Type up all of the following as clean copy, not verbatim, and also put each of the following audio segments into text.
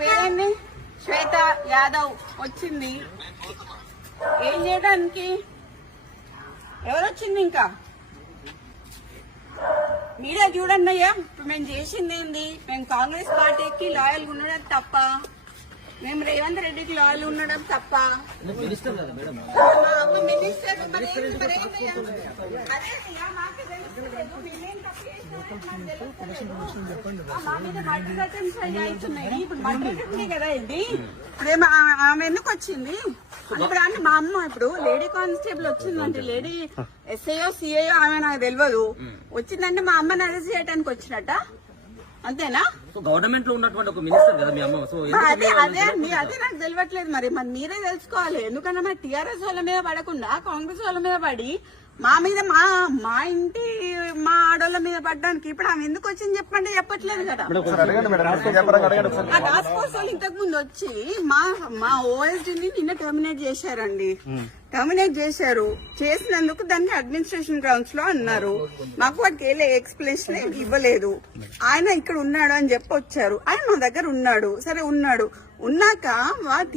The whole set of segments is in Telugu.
పేరేంటి? శ్వేత యాదవ్ వచ్చింది. ఏం చేయడానికి? ఎవరొచ్చింది? ఇంకా మీరే చూడండి అయ్యా. ఇప్పుడు మేము చేసింది ఏంది? మేము కాంగ్రెస్ పార్టీకి లాయల్ ఉండడం తప్ప, మేము రేవంత్ రెడ్డికి లాయల్ ఉండడం తప్ప. మినిస్టర్ కదా ఇది. ఇప్పుడేమో ఆమె ఎందుకు వచ్చింది? ఇప్పుడు అంటే మా అమ్మ ఇప్పుడు లేడీ కానిస్టేబుల్ వచ్చిందంటే, లేడీ ఎస్ఐఓ సిఐఓ ఆమె నాకు తెలియదు. వచ్చిందంటే మా అమ్మని అరెస్ట్ చేయడానికి వచ్చినట్ట, అంతేనా? గవర్నమెంట్ లో ఉన్నటువంటి ఒక మినిస్టర్ కదా మీ అమ్మ. అదే అండి, అదే నాకు తెలియట్లేదు. మరి మీరే తెలుసుకోవాలి. ఎందుకంటే మరి టీఆర్ఎస్ వాళ్ళ మీద పడకుండా కాంగ్రెస్ వాళ్ళ మీద పడి మా మీద మా ఇంటి మా ఆడోళ్ళ మీద పడ్డానికి ఇప్పుడు ఆమె ఎందుకు వచ్చింది చెప్పండి? చెప్పట్లేదు కదా. ఆ టాస్క్ ఫోర్స్ వాళ్ళు ఇంతకు ముందు వచ్చి మా ఓఎస్డీని నిన్న టర్మినేట్ చేశారండి. టర్మినేట్ చేశారు. చేసినందుకు దానికి అడ్మినిస్ట్రేషన్ గ్రౌండ్స్ లో అన్నారు. మాకు వాటికి ఎక్స్ప్లెనేషన్ ఇవ్వలేదు. ఆయన ఇక్కడ ఉన్నాడు అని చెప్పి వచ్చారు. ఆయన మా దగ్గర ఉన్నాడు. సరే ఉన్నాడు. ఉన్నాక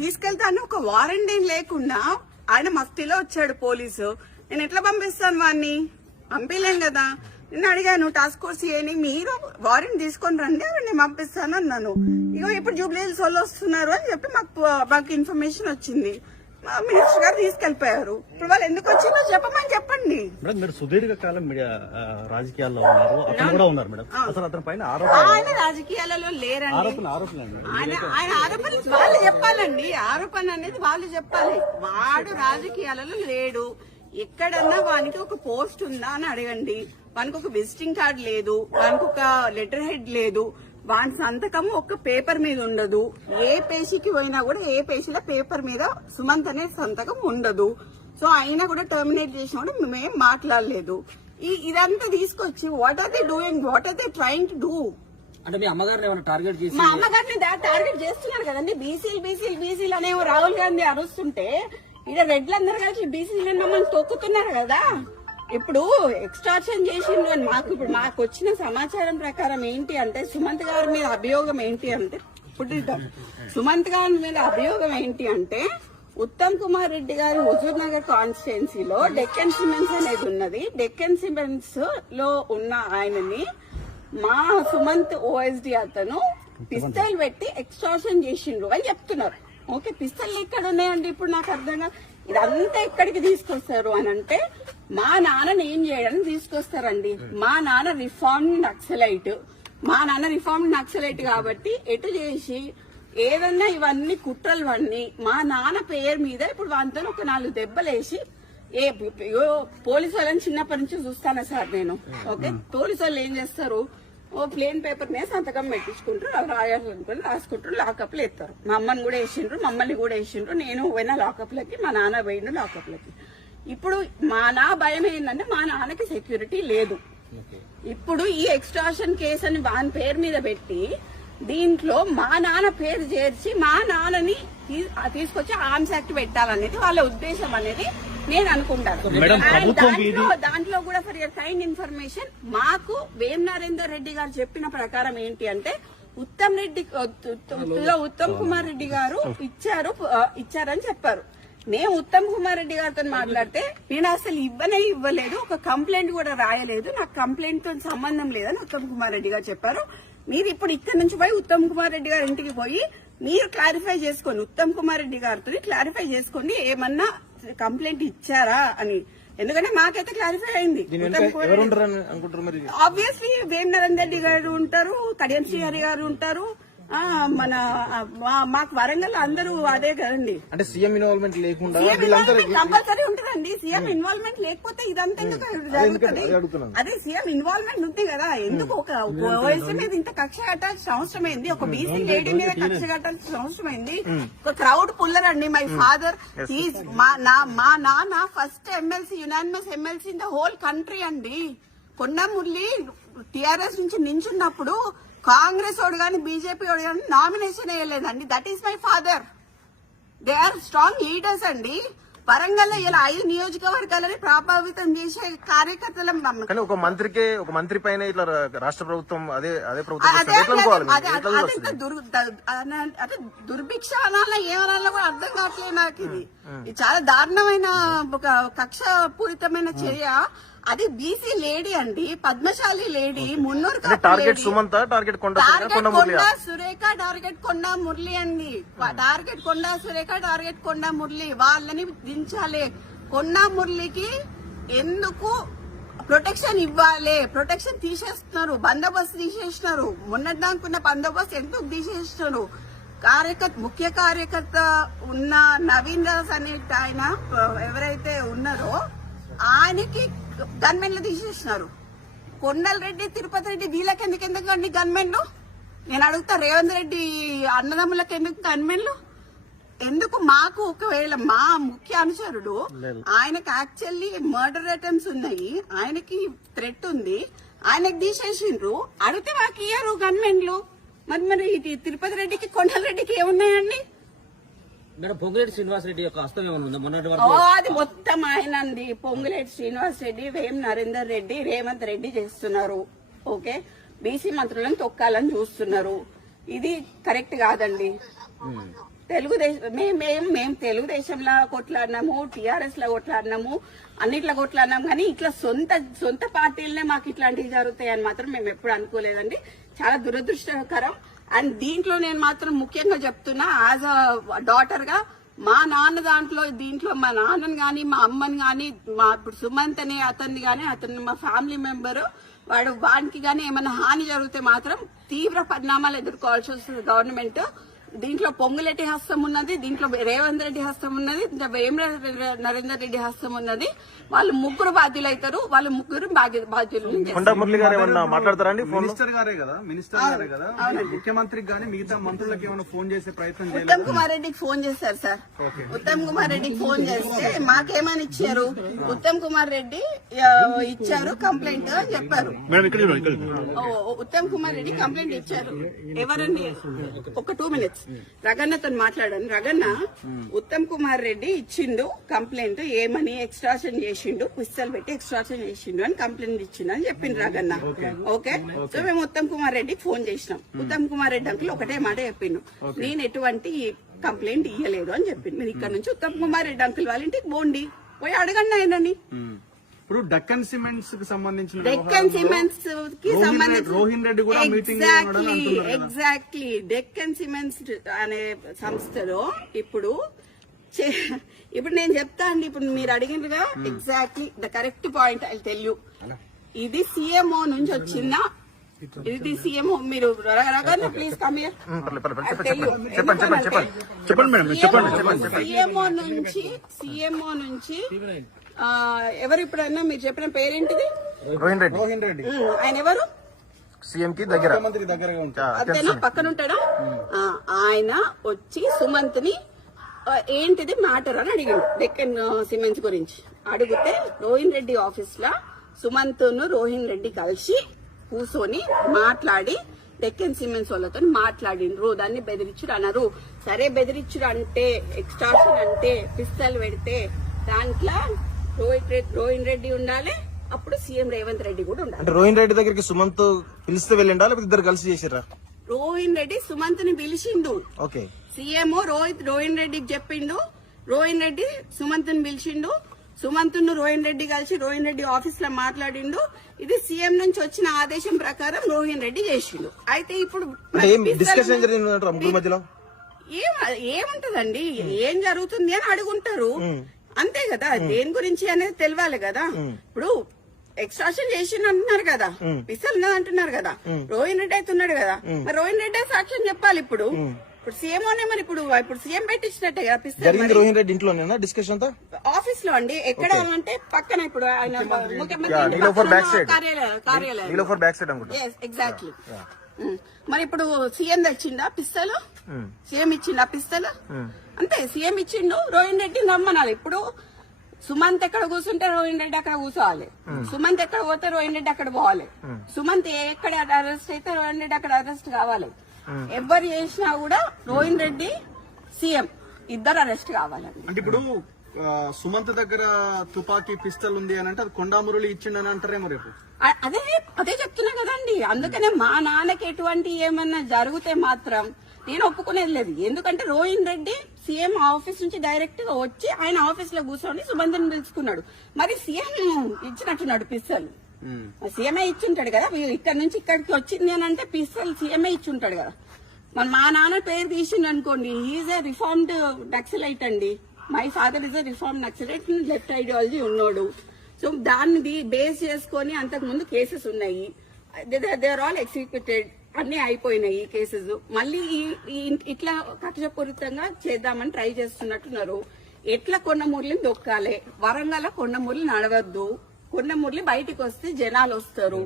తీసుకెళ్తాను ఒక వారెంట్ ఏం లేకుండా ఆయన మఫ్టీలో వచ్చాడు పోలీసు. నేను ఎట్లా పంపిస్తాను వాడిని? పంపించలేం కదా. నేను అడిగాను టాస్క్ ఫోర్స్ ఏని, మీరు వారెంట్ తీసుకొని రండి నేను పంపిస్తాను అన్నాను. ఇగో ఇప్పుడు జూబ్లీహిల్స్ వాళ్ళు వస్తున్నారు అని చెప్పి మాకు ఇన్ఫర్మేషన్ వచ్చింది. మినిస్టర్ గారు తీసుకెళ్లిపోయారు. ఇప్పుడు వాళ్ళు ఎందుకు వచ్చిందో చెప్పమని చెప్పండి. మేడం మీరు సుదీర్ఘకాలం రాజకీయాల్లో ఉన్నారు, అక్కడ కూడా ఉన్నారు మేడం. అసలు అతని పైన ఆయన రాజకీయాలలో లేరండి. ఆయన ఆరోపణలు వాళ్ళు చెప్పాలండి. ఆరోపణ అనేది వాళ్ళు చెప్పాలి. వాడు రాజకీయాలలో లేడు. ఎక్కడన్నా వానికి ఒక పోస్ట్ ఉందా అని అడగండి. వానికి ఒక విజిటింగ్ కార్డ్ లేదు, వానికి ఒక లెటర్ హెడ్ లేదు, వాని సంతకం ఒక పేపర్ మీద ఉండదు. ఏ పేషీకి పోయినా కూడా ఏ పేషీలో పేపర్ మీద సుమంత్ అనే సంతకం ఉండదు. సో అయినా కూడా టర్మినేట్ చేసినప్పుడు మేమేం మాట్లాడలేదు. ఇదంతా తీసుకొచ్చి what are they doing, what are they trying to do? అంటే మీ అమ్మగారిని ఏమైనా టార్గెట్ చేసి? మా అమ్మగారిని టార్గెట్ చేస్తున్నారు కదండి. బీసీలు అనేవి రాహుల్ గాంధీ అరుస్తుంటే ఇక్కడ రెడ్లందరూ కలిసి బీసీలు మమ్మల్ని తొక్కుతున్నారు కదా. ఇప్పుడు ఎక్స్ట్రాక్షన్ చేసిండ్రు అని మాకు వచ్చిన సమాచారం ప్రకారం ఏంటి అంటే, సుమంత్ గారి మీద అభియోగం ఏంటి అంటే, సుమంత్ గారి మీద అభియోగం ఏంటి అంటే, ఉత్తమ్ కుమార్ రెడ్డి గారి హుజూర్ నగర్ కాన్స్టిట్యున్సీలో డెక్కన్ సిమెంట్స్ అనేది ఉన్నది. డెక్కన్ సిమెంట్స్ లో ఉన్న ఆయనని మా సుమంత్ ఓఎస్డి అతను పిస్తల్ పెట్టి ఎక్స్ట్రాక్షన్ చేసిండ్రు అని చెప్తున్నారు. ఓకే, పిస్తల్ ఎక్కడ ఉన్నాయండి? ఇప్పుడు నాకు అర్థం కాదు. ఇదంతా ఎక్కడికి తీసుకొస్తారు అని అంటే, మా నాన్నని ఏం చేయడానికి తీసుకొస్తారండి. మా నాన్న రిఫార్మ్డ్ నక్సలైట్ కాబట్టి ఎటు చేసి ఏదన్నా ఇవన్నీ కుట్రలు అన్ని మా నాన్న పేరు మీద ఇప్పుడు వాళ్ళతో ఒక 4 దెబ్బలేసి పోలీసు వాళ్ళని చిన్నప్పటి నుంచి చూస్తానా సార్ నేను. ఓకే, పోలీసు వాళ్ళు ఏం చేస్తారు, ఓ ప్లేన్ పేపర్ మీద సంతకం పెట్టించుకుంటారు, రాయాలనుకుని రాసుకుంటారు, లాకప్లు ఎత్తారు. మా అమ్మని కూడా వేసిండ్రు, మమ్మల్ని కూడా వేసిండ్రు. నేను పోయిన లాకప్లకి, మా నాన్న పోయిండు లాకప్లకి. ఇప్పుడు మా నా భయం ఏంటంటే, మా నాన్నకి సెక్యూరిటీ లేదు. ఇప్పుడు ఈ ఎక్స్ట్రాక్షన్ కేసు అని వాని పేరు మీద పెట్టి దీంట్లో మా నాన్న పేరు చేర్చి మా నాన్నని తీసుకొచ్చి ఆర్మ్స్ యాక్ట్ పెట్టాలనేది వాళ్ళ ఉద్దేశం అనేది నేను అనుకుంటాను. దాంట్లో కూడా ఫర్ యువర్ కైండ్ ఇన్ఫర్మేషన్, మాకు వేం నరేందర్ రెడ్డి గారు చెప్పిన ప్రకారం ఏంటి అంటే, ఉత్తమ్ కుమార్ రెడ్డి గారు ఇచ్చారని చెప్పారు. నేను ఉత్తమ్ కుమార్ రెడ్డి గారితో మాట్లాడితే, నేను అసలు ఇవ్వలేదు, ఒక కంప్లైంట్ కూడా రాయలేదు, నాకు కంప్లైంట్ తో సంబంధం లేదని ఉత్తమ్ కుమార్ రెడ్డి గారు చెప్పారు. మీరు ఇప్పుడు ఇక్కడ నుంచి పోయి ఉత్తమ్ కుమార్ రెడ్డి గారి ఇంటికి పోయి మీరు క్లారిఫై చేసుకోండి, ఉత్తమ్ కుమార్ రెడ్డి గారితో క్లారిఫై చేసుకోండి ఏమన్నా కంప్లైంట్ ఇచ్చారా అని. ఎందుకంటే మాకైతే క్లారిఫై అయింది. ఆబ్వియస్లీ వేం నరేందర్ రెడ్డి గారు ఉంటారు, కడియం శ్రీహరి గారు ఉంటారు, మన మాకు వరంగల్ అందరూ అదే కదండి. అంటే సీఎం ఇన్వాల్వ్మెంట్ లేకుండా కంపల్సరీ ఉంటుందండి. సీఎం ఇన్వాల్వ్మెంట్ లేకపోతే ఇదంతా జరుగుతుంది. అదే సీఎం ఇన్వాల్వ్మెంట్ ఉంది కదా. ఎందుకు ఒక ఓఎస్సీ మీద ఇంత కక్ష కట్టాల్సిన అవసరం అయింది? ఒక బీసీ లేడీ మీద కక్ష కట్టాల్సిన అవసరం అయింది? ఒక క్రౌడ్ పుల్లర్ అండి. మై ఫాదర్ మా నాన్న first MLC, unanimous MLC in the whole country అండి. కొండమురళి టీఆర్ఎస్ నుంచి నించున్నప్పుడు కాంగ్రెస్ వాడు కానీ బీజేపీ వాడు కానీ నామినేషన్ వేయలేదండి. That is my father. They are strong leaders అండి. వరంగల్ ఇలా 5 నియోజకవర్గాలని ప్రభావితం చేసే కార్యకర్తలం మనం. కానీ ఒక మంత్రి పైన ఇట్లా రాష్ట్ర ప్రభుత్వం అదే ప్రభుత్వం అదే చేస్తే ఎట్లా అనుకోవాలి మీరు? అదే ఎట్లా అదే చూడాల్సింది? అంటే దుర్భిక్ష అనాలా ఏమనాలో కూడా అర్థం కావట్లేదు నాకు. ఇది చాలా దారుణమైన ఒక కక్ష పూరితమైన చర్య. అది బీసీ లేడీ అండి, పద్మశాలి లేడీ, మున్నూరు టార్గెట్ సుమంత, టార్గెట్ కొండ సురేఖ, టార్గెట్ కొండ మురళి అండి. టార్గెట్ కొండ సురేఖ, టార్గెట్ కొండ మురళి, వాళ్ళని దించాలి. కొండ మురళికి ఎందుకు ప్రొటెక్షన్ ఇవ్వాలి? ప్రొటెక్షన్ తీసేస్తున్నారు, బందోబస్తు తీసేస్తున్నారు. మొన్నటిదాకున్న బందోబస్తు ఎందుకు తీసేస్తున్నారు? ముఖ్య కార్యకర్త ఉన్న నవీన్ దాస్ అనే ఆయన ఎవరైతే ఉన్నారో ఆయనకి గన్మెన్లు తీసేసినారు. కొండల రెడ్డి, తిరుపతి రెడ్డి వీళ్ళకి ఎందుకు అండి గన్మెన్లు? నేను అడుగుతా, రేవంత్ రెడ్డి అన్నదమ్ములకు ఎందుకు గన్మెన్లు? ఎందుకు? మాకు ఒకవేళ మా ముఖ్య అనుచరుడు ఆయనకు యాక్చువల్లీ మర్డర్ అటెంప్ట్స్ ఉన్నాయి, ఆయనకి థ్రెట్ ఉంది, ఆయనకు తీసేసిండ్రు. అడిగితే మాకు ఇయ్యరు గన్మెన్లు. మరి తిరుపతి రెడ్డికి, కొండల రెడ్డికి ఏమున్నాయండి? మేడం పొంగులేటి శ్రీనివాస్ రెడ్డి యొక్క హస్తం ఏమైనా ఉందా? మొన్నటి ఓ, వరకు అది మొత్తం ఆయనండి. పొంగులేటి శ్రీనివాస్ రెడ్డి, వేం నరేందర్ రెడ్డి, రేవంత్ రెడ్డి చేస్తున్నారు. ఓకే, బీసీ మంత్రులను తొక్కాలని చూస్తున్నారు. ఇది కరెక్ట్ కాదండి. తెలుగుదేశం మేము తెలుగుదేశంలో కొట్లాడినాము, టీఆర్ఎస్ లో కొట్లాడినాము, అన్నిట్లో కొట్లాడినాము. కానీ ఇట్లా సొంత పార్టీలనే మాకు ఇట్లాంటివి జరుగుతాయని మాత్రం మేము ఎప్పుడు అనుకోలేదండి. చాలా దురదృష్టకరం. అండ్ దీంట్లో నేను మాత్రం ముఖ్యంగా చెప్తున్నా, యాజ్ అ డాటర్ గా, మా నాన్న దీంట్లో మా నాన్నని గాని, మా అమ్మని గాని, మా ఇప్పుడు సుమంత్ అనే అతన్ని గాని, అతన్ని మా ఫ్యామిలీ మెంబర్, వానికి గాని ఏమైనా హాని జరిగితే మాత్రం తీవ్ర పరిణామాలు ఎదుర్కోవాల్సి వస్తుంది గవర్నమెంట్. దీంట్లో పొంగులేటి హస్తం ఉన్నది, దీంట్లో రేవంత్ రెడ్డి హస్తం ఉన్నది, వేం నరేందర్ రెడ్డి హస్తం ఉన్నది. వాళ్ళు ముగ్గురు బాధ్యులు అవుతారు. వాళ్ళు ముగ్గురు బాధ్యులు. కొండ మురళి గారు ఏమన్నా మాట్లాడతారండి? మినిస్టర్ గారే కదా ముఖ్యమంత్రికి గానీ మిగతా మంత్రులకు ఏమైనా ఫోన్ చేసే ప్రయత్నం చేయాలి. ఉత్తమ్ కుమార్ రెడ్డికి ఫోన్ చేశారు సార్. ఉత్తమ్ కుమార్ రెడ్డికి ఫోన్ చేస్తే మాకేమని ఇచ్చారు? ఉత్తమ్ కుమార్ రెడ్డి ఇచ్చారు కంప్లైంట్ అని చెప్పారు. ఉత్తమ్ కుమార్ రెడ్డి కంప్లైంట్ ఇచ్చారు. ఎవరండి? ఒక 2 minutes రగన్నతో మాట్లాడాను. రగన్న, ఉత్తమ్ కుమార్ రెడ్డి ఇచ్చిండు కంప్లైంట్, ఏమని ఎక్స్ట్రాక్షన్ చేసిండు, పిస్తల్ పెట్టి ఎక్స్ట్రాక్షన్ చేసిండు అని కంప్లైంట్ ఇచ్చిండు అని చెప్పిండు రగన్న. ఓకే, సో మేము ఉత్తమ్ కుమార్ రెడ్డికి ఫోన్ చేసినాం. ఉత్తమ్ కుమార్ రెడ్డి అంకుల్ ఒకటే మాట చెప్పిండు, నేను ఎటువంటి కంప్లైంట్ ఇయ్యలేదు అని చెప్పిండు. మీరు ఇక్కడ నుంచి ఉత్తమ్ కుమార్ రెడ్డి అంకుల్ వాళ్ళ ఇంటికి పోండి, పోయి అడగండి ఆయనని. ఇప్పుడు డక్కన్ సిమెంట్స్ కి సంబంధించిన డెక్కన్ సిమెంట్స్ కి సంబంధించి రోహిన్ రెడ్డి కూడా మీటింగ్ ఎగ్జాక్ట్లీ డెక్కన్ సిమెంట్స్ అనే సంస్థలో ఇప్పుడు నేను చెప్తా అండి. ఇప్పుడు మీరు అడిగినగా exactly the correct point I tell you. ఇది సీఎంఓ నుంచి వచ్చిన, ఇది సీఎంఓ. మీరు ప్లీజ్ కమ్ హియర్. సీఎంఓ నుంచి ఎవరు? ఇప్పుడన్నా మీరు చెప్పిన పేరేంటిది? రోహిన్ రెడ్డి. ఆయన ఎవరు? సీఎం కి దగ్గర, అదేనా పక్కన ఉంటాడా? ఆయన వచ్చి సుమంత్ ని ఏంటిది మ్యాటర్ అని అడిగాడు డెక్కన్ సిమెంట్స్ గురించి. అడిగితే రోహిన్ రెడ్డి ఆఫీస్ లో సుమంత్ ను రోహిన్ రెడ్డి కలిసి కూర్చొని మాట్లాడి డెక్కన్ సిమెంట్స్ వాళ్ళతో మాట్లాడిండ్రు. దాన్ని బెదిరించుడు అన్నారు. సరే, బెదిరించుడు అంటే, ఎక్స్ట్రాక్షన్ అంటే, పిస్తల్ పెడితే దాంట్లో రోహిన్ రెడ్డి ఉండాలి, అప్పుడు సీఎం రేవంత్ రెడ్డి కూడా ఉండాలి. అంటే రోహిన్ రెడ్డి దగ్గరికి సుమంత్ పిలిస్తే వెళ్ళిండా, లేకపోతే ఇద్దరు కలిసి చేసిరా? రోహిన్ రెడ్డి సుమంత్ ని పిలిచిండు. ఓకే, సీఎం రోహిన్ రెడ్డికి చెప్పిండు, రోహిన్ రెడ్డి సుమంత్ ని పిలిచిండు, సుమంత్ ను రోహిన్ రెడ్డి కలిసి రోహిన్ రెడ్డి ఆఫీస్ లో మాట్లాడిండు. ఇది సీఎం నుంచి వచ్చిన ఆదేశం ప్రకారం రోహిన్ రెడ్డి చేసిండు. అయితే ఇప్పుడు డిస్కషన్ మధ్యలో ఏముంటదండి, ఏం జరుగుతుంది అని అడుగుంటారు, అంతే కదా. దేని గురించి అనేది తెలియాలి కదా. ఇప్పుడు ఎక్స్ట్రాక్షన్ చేసిండు అంటున్నారు కదా, పిస్తల్ ఉన్నది అంటున్నారు కదా, రోహిన్ రెడ్డి అయితే ఉన్నాడు కదా, మరి రోహిన్ రెడ్డి సాక్ష్యం చెప్పాలి. ఇప్పుడు సీఎంఓనే, మరి ఇప్పుడు సీఎం పెట్టించినట్టే కదా పిస్తల్. రోహిన్ రెడ్డి ఇంట్లోనేనా డిస్కషన్ అంతా? ఆఫీస్ లో అండి. ఎక్కడ అంటే పక్కన, ఇప్పుడు ఆయన ముఖ్యమంత్రి కార్యాలయం. ఎగ్జాక్ట్లీ. మరి ఇప్పుడు సీఎం తెచ్చిండా పిస్తలు? సీఎం ఇచ్చిండా పిస్తలు? అంతే, సీఎం ఇచ్చిండు, రోహిన్ రెడ్డి నమ్మనాలి. ఇప్పుడు సుమంత్ ఎక్కడ కూర్చుంటే రోహిన్ రెడ్డి అక్కడ కూర్చోవాలి, సుమంత్ ఎక్కడ పోతే రోహిన్ రెడ్డి అక్కడ పోవాలి, సుమంత్ ఎక్కడ అరెస్ట్ అయితే రోహిన్ రెడ్డి అక్కడ అరెస్ట్ కావాలి. ఎవరు చేసినా కూడా రోహిన్ రెడ్డి, సీఎం ఇద్దరు అరెస్ట్ కావాలండి. అంటే ఇప్పుడు సుమంత్ దగ్గర తుపాకీ పిస్టల్ ఉంది అని అంటే అది కొండామురళి ఇచ్చిండని అంటారేమో రేపు. అదే అదే చెప్తున్నా కదండి. అందుకనే మా నాన్నకి ఎటువంటి ఏమన్నా జరిగితే మాత్రం నేను ఒప్పుకునేది లేదు. ఎందుకంటే రోహిన్ రెడ్డి సీఎం ఆఫీస్ నుంచి డైరెక్ట్ గా వచ్చి ఆయన ఆఫీస్ లో కూర్చొని సుమంత్ని పిలుచుకున్నాడు. మరి సీఎం ఇచ్చినట్టున్నాడు పిస్తల్. సీఎంఏ ఇచ్చుంటాడు కదా, ఇక్కడ నుంచి ఇక్కడికి వచ్చింది అని అంటే పిస్తల్ సీఎంఏ ఇచ్చుంటాడు కదా. మరి మా నాన్న పేరు తీసిండు అనుకోండి, హీఈస్ ఏ రిఫార్మ్డ్ నక్సలైట్ అండి. My father is a reform naxalite, left ideology ఉన్నాడు. సో దాన్ని బేస్ చేసుకొని అంతకు ముందు కేసెస్ ఉన్నాయి. దే ఆర్ ఆల్ ఎగ్జిక్యూటెడ్, అన్ని అయిపోయినాయి కేసెస్. మళ్ళీ ఇట్లా కక్షపూరితంగా చేద్దామని ట్రై చేస్తున్నట్టున్నారు. ఎట్లా కొండమురళిని దొక్కాలి, వరంగల్ కొండమురళి నడవద్దు, కొండమురళి బయటికి వస్తే జనాలు వస్తారు,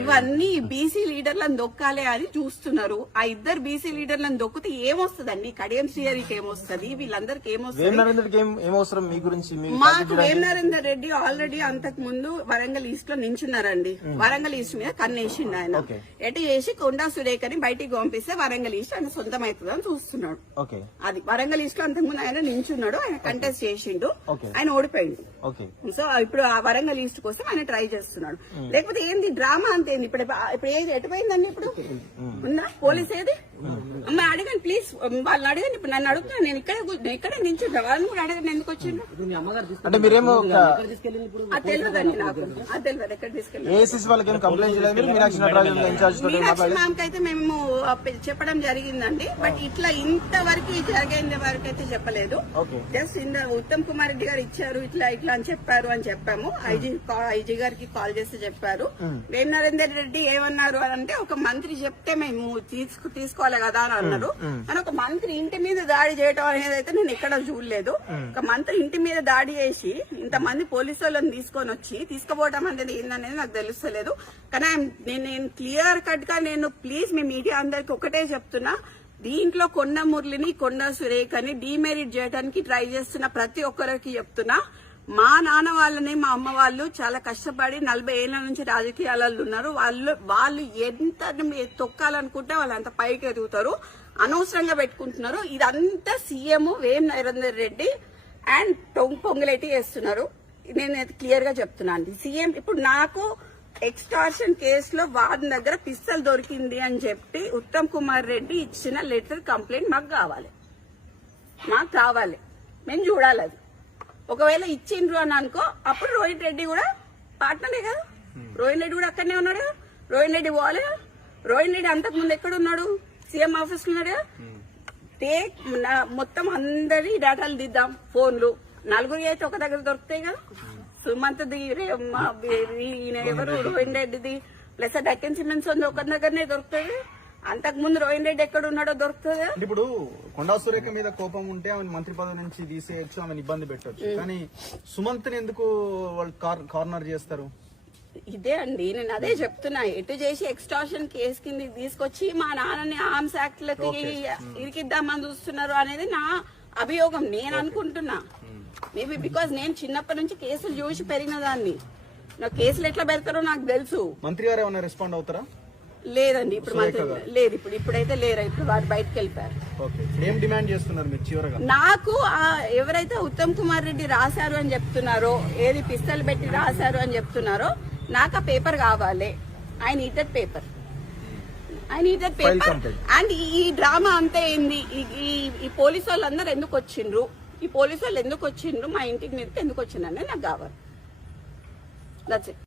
ఇవన్నీ బీసీ లీడర్లను దొక్కాలి అని చూస్తున్నారు. ఆ ఇద్దరు బీసీ లీడర్లను దొక్కితే ఏమొస్తుందండి? కడియం శ్రీహరికి ఏమొస్తుంది, వీళ్ళందరికి ఏమవసరం మీ గురించి? మాకు వేం నరేందర్ రెడ్డి ఆల్రెడీ అంతకు ముందు వరంగల్ ఈస్ట్ లో నించున్నారండి. వరంగల్ ఈస్ట్ మీద కన్నేసిండు ఆయన. ఎటు చేసి కొండా సురేఖని బయటికి పంపిస్తే వరంగల్ ఈస్ట్ ఆయన సొంతం అవుతుందని చూస్తున్నాడు. అది వరంగల్ ఈస్ట్ లో అంతకు ముందు ఆయన నించున్నాడు, ఆయన కంటెస్ట్ చేసిండు, ఆయన ఓడిపోయిండు. సో ఇప్పుడు ఆ వరంగల్ ఈస్ట్ కోసం ఆయన ట్రై చేస్తున్నాడు. లేకపోతే ఏంది డ్రామా అంతేంది? ఇప్పుడు ఏది ఎటుపోయిందండి? ఇప్పుడు ఉందా పోలీస్ ఏది? అమ్మ అడగండి ప్లీజ్, వాళ్ళని అడగండి. ఇప్పుడు నన్ను అడుగుతున్నా, నేను ఇక్కడే నించుంటా, వాళ్ళని కూడా అడగండి ఎందుకు వచ్చిండ్రు. అంటే మీరేమో అది తెలియదండి నాకు, అది తెలియదు ఎక్కడ తీసుకెళ్ళి. మీనాక్షి మ్యామ్ అయితే మేము చెప్పడం జరిగిందండి, బట్ ఇట్లా ఇంతవరకు జరిగేంత వరకు అయితే చెప్పలేదు. జస్ట్ ఉత్తమ్ కుమార్ రెడ్డి గారు ఇచ్చారు, ఇట్లా ఇట్లా అని చెప్పారు అని చెప్పాము. ఐజీ గారికి కాల్ చేసి చెప్పారు. వేం నరేందర్ రెడ్డి ఏమన్నారు అని అంటే, ఒక మంత్రి చెప్తే మేము తీసుకోవాలి కదా అని అన్నారు. కానీ ఒక మంత్రి ఇంటి మీద దాడి చేయడం అనేది అయితే నేను ఎక్కడ చూడలేదు. ఒక మంత్రి ఇంటి మీద దాడి చేసి ఇంతమంది పోలీసు వాళ్ళని తీసుకొని వచ్చి తీసుకుపోవడం అనేది ఏందనేది నాకు తెలుస్తలేదు. కానీ నేను క్లియర్ కట్ గా నేను ప్లీజ్ మీ మీడియా అందరికి ఒకటే చెప్తున్నా, దీంట్లో కొండ మురళిని కొండ సురేఖని డీమెరిట్ చేయడానికి ట్రై చేస్తున్న ప్రతి ఒక్కరికి చెప్తున్నా, మా నాన్న వాళ్ళని మా అమ్మ వాళ్ళు చాలా కష్టపడి 40 ఏళ్ల నుంచి రాజకీయాలలో ఉన్నారు. వాళ్ళు ఎంత తొక్కాలనుకుంటే వాళ్ళు అంత పైకి ఎదుగుతారు, అనవసరంగా పెట్టుకుంటున్నారు. ఇదంతా CM Vem Narender Reddy and Ponguleti చేస్తున్నారు. నేను క్లియర్ గా చెప్తున్నాను. సీఎం ఇప్పుడు నాకు ఎక్స్టార్షన్ కేసులో వారి దగ్గర పిస్తల్ దొరికింది అని చెప్పి ఉత్తమ్ కుమార్ రెడ్డి ఇచ్చిన లెటర్ కంప్లైంట్ మాకు కావాలి, మేము చూడాలి. అది ఒకవేళ ఇచ్చిండ్రు అని అనుకో, అప్పుడు రోహిన్ రెడ్డి కూడా పార్ట్నరే కదా, రోహిన్ రెడ్డి కూడా అక్కడనే ఉన్నాడు కదా, రోహిన్ రెడ్డి పోవాలి కదా. రోహిన్ రెడ్డి అంతకు ముందు ఎక్కడ ఉన్నాడు? సీఎం ఆఫీస్ లో ఉన్నాడు కదా. మొత్తం అందరి డేటాలు దిద్దాం, ఫోన్లు, నలుగురి అయితే ఒక దగ్గర దొరుకుతాయి కదా. సుమంత్ది, ఎవరు రోహిన్ రెడ్డిది ప్లస్ డక్కన్ సిమెంట్స్ ఉంది ఒక దగ్గరనే దొరుకుతుంది. అంతకు ముందు రోహిన్ రెడ్డి ఎక్కడ ఉన్నాడో దొరుకుతుంది. ఇప్పుడు కొండా సురేఖ మీద కోపం ఉంటే ఆమె మంత్రి పదవి నుంచి తీసేయచ్చు, ఆమెను ఇబ్బంది పెట్టచ్చు. కానీ సుమంత్ ని ఎందుకు వాళ్ళు కార్నర్ చేస్తారు? ఇదే అండి నేను అదే చెప్తున్నా. ఎటు చేసి ఎక్స్టార్షన్ కేసు కింద తీసుకొచ్చి మా నాన్నని ఆర్మ్స్ యాక్ట్ లకి ఇరికిద్దామని చూస్తున్నారు అనేది నా అభియోగం. నేను అనుకుంటున్నా మేబీ బికాజ్ నేను చిన్నప్పటి నుంచి కేసులు చూసి పెరిగిన దాన్ని, నాకు కేసులు ఎట్లా పెడతారో నాకు తెలుసు. మంత్రి గారు ఏమైనా రెస్పాండ్ అవుతారా? లేదండి ఇప్పుడు లేదు, ఇప్పుడైతే లేరు, ఇప్పుడు వారు బయటకు వెళ్ళిపోయారు. ఏం డిమాండ్ చేస్తున్నారు మీరు చివరగా? నాకు ఎవరైతే ఉత్తమ్ కుమార్ రెడ్డి రాశారు అని చెప్తున్నారో, ఏది పిస్తల్ పెట్టి రాశారు అని చెప్తున్నారో, నాకు ఆ పేపర్ కావాలి. I need that paper and ఈ డ్రామా అంతా ఏంది? ఈ పోలీసు వాళ్ళందరూ ఎందుకు వచ్చిండ్రు, మా ఇంటికి మీదకి ఎందుకు వచ్చిండ్రు అనేది నాకు కావాలి. That's it.